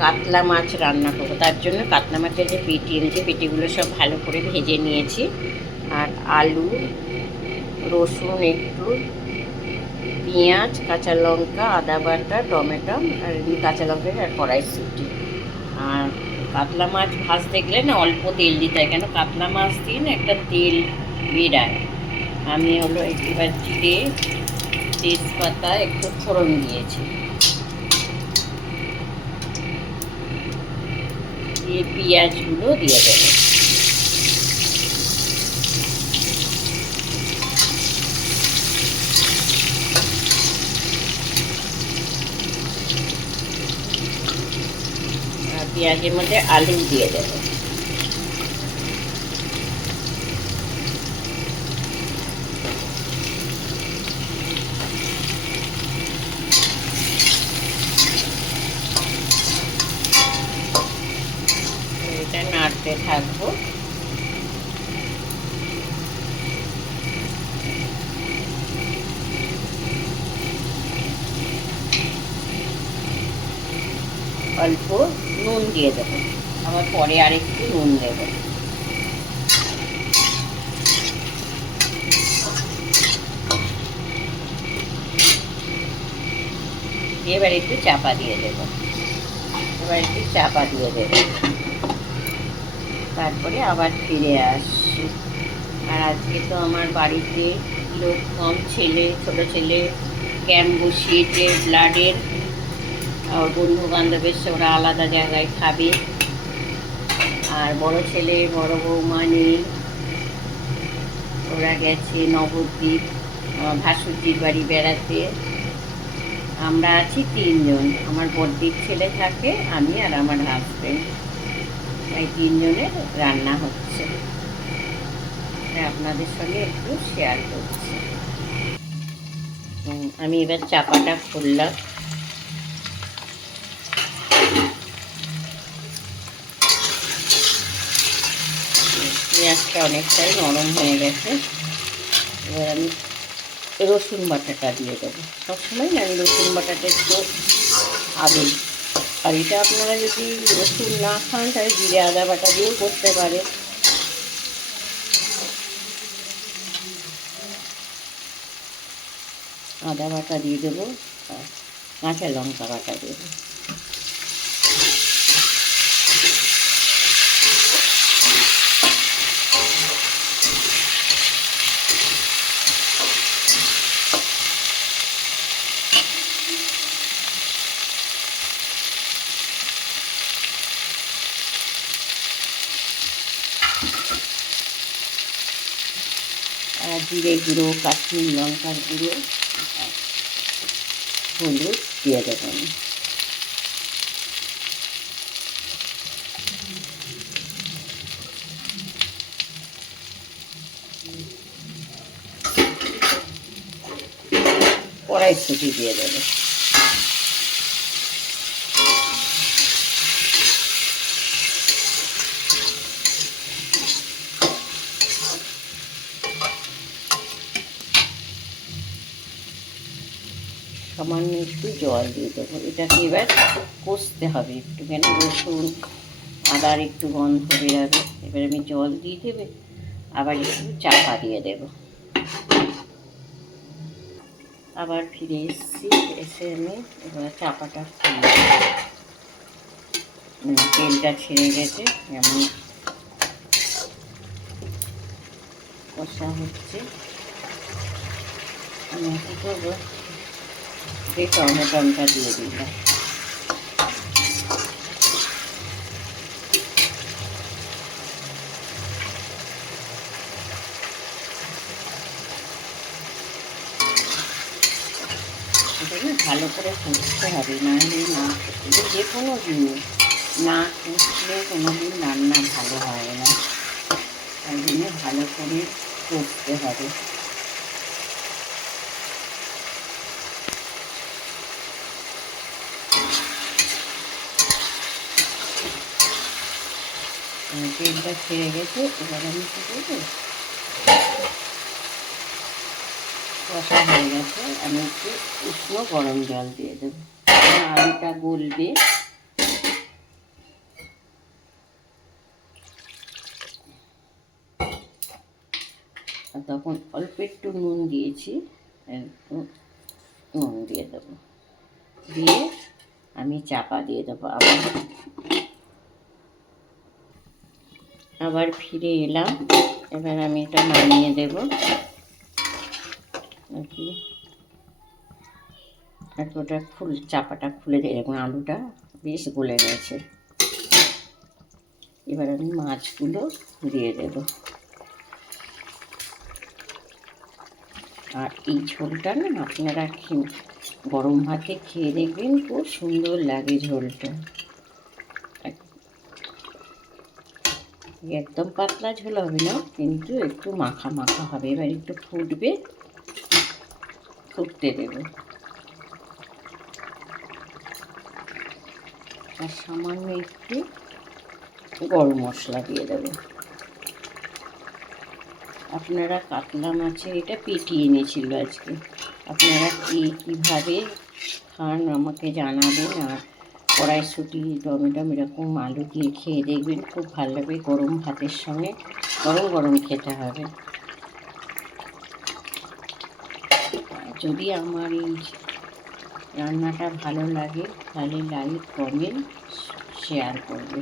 কাতলা মাছ রান্না করবো। তার জন্য কাতলা মাছের যে পেটি এনেছি, পেটিগুলো সব ভালো করে ভেজে নিয়েছি। আর আলু, রসুন একটু, পেঁয়াজ, কাঁচা লঙ্কা, আদা বাটা, টমেটো আর কাঁচা লঙ্কা আর কড়াইশুঁটি। আর কাতলা মাছ ভাজতে গেলে না অল্প তেল দিতে হয়, কেন কাতলা মাছ দিয়ে না একটা তেল বেরায়। আমি হলো এবার জিরে, তেজপাতা একটু ফোড়ন দিয়েছি, দিয়ে পেঁয়াজগুলো দিয়ে দেবো। আর পেঁয়াজের মধ্যে আলু দিয়ে দেবো। এটা নাড়তে থাকবো। অল্প নুন দিয়ে দেবো, আবার পরে আরেকটু নুন দেবো। এবার একটু চাপা দিয়ে দেবো। তারপরে আবার ফিরে আসছি। আর আজকে তো আমার বাড়িতে লোক কম, ছোটো ছেলে ক্যাম্প বসিয়েছে ব্লাডের। আর বন্ধু বান্ধবের সে ওরা আলাদা জায়গায় খাবে। আর বড় ছেলে বড় বৌমা নেই, ওরা গেছে নবদ্বীপ আমার ভাসুরজির বাড়ি বেড়াতে। আমরা আছি 3 জন, আমার বড়দির ছেলে থাকে, আমি আর আমার হাজব্যান্ড। এই 3 জনের রান্না হচ্ছে, আপনাদের সঙ্গে একটু শেয়ার করছি। আমি এবার চাপাটা খুললাম। পেঁয়াজটা অনেকটাই নরম হয়ে গেছে। এবার আমি রসুন বাটাটা দিয়ে দেবো। সবসময় না আমি রসুন বাটাটা একটু আগে, আর এটা আপনারা যদি রসুন না খান তাহলে জিরে আদা বাটা দিয়েও করতে পারে। আদা বাটা দিয়ে দেবো আর কাঁচা লঙ্কা বাটা দেবো। আর জিরে গুঁড়ো, কাশ্মীর লঙ্কার গুঁড়ো, হলুদ দিয়ে দেবো আমি। কড়াইশুঁটি দিয়ে দেবো। সামান্য একটু জল দিয়ে দেবো। এটাকে এবার কষতে হবে একটু, কেন রসুন আদার একটু গন্ধ বেরাবে। এবার আমি জল দিয়ে দেবে, আবার একটু চাপা দিয়ে দেব। আবার ফিরে এসে আমি এবার চাপাটা খুলে, তেলটা ছেড়ে গেছে, যেমন কষা হচ্ছে। আমি কী করবো, যে টমেটোটা দিয়ে দিলাম। এটা না ভালো করে কষতে হবে, নাহলে না যে কোনো জিনিস না কষলে কোনো দিন রান্না ভালো হয় না। তাই জন্য ভালো করে কষতে হবে। তেলটা ছেড়ে গেছে, এবার আমি কী করবো, কষা হয়ে গেছে, আমি একটু উষ্ণ গরম জল দিয়ে দেবো। আলুটা গলবে, তখন অল্প একটু নুন দিয়েছি, একটু নুন দিয়ে দেবো, দিয়ে আমি চাপা দিয়ে দেবো। আবার ফিরে এলাম। এবার আমি এটা নামিয়ে দেবো। ওটা চাপাটা খুলে দিয়ে, এখন আলুটা বেশ গলে গেছে। এবার আমি মাছগুলো দিয়ে দেব। আর এই ঝোলটা না আপনারা গরম ভাতে খেয়ে দেখবেন, খুব সুন্দর লাগে ঝোলটা। একদম পাতলা ঝোল হবে না, কিন্তু একটু মাখা মাখা হবে। এবার একটু ফুটবে, ফুটতে দেব। আর সামান্য একটু গরম মশলা দিয়ে দেব। আপনারা কাতলা মাছের এটা পেটি এনেছিল আজকে, আপনারা কীভাবে খান আমাকে জানাবেন। আর কড়াইশুঁটি, টমেটো এরকম আলু দিয়ে খেয়ে দেখবেন, খুব ভালো লাগবে। গরম ভাতের সঙ্গে গরম গরম খেতে হবে। যদি আমার এই রান্নাটা ভালো লাগে তাহলে লাইক, কমেন্ট, শেয়ার করবে।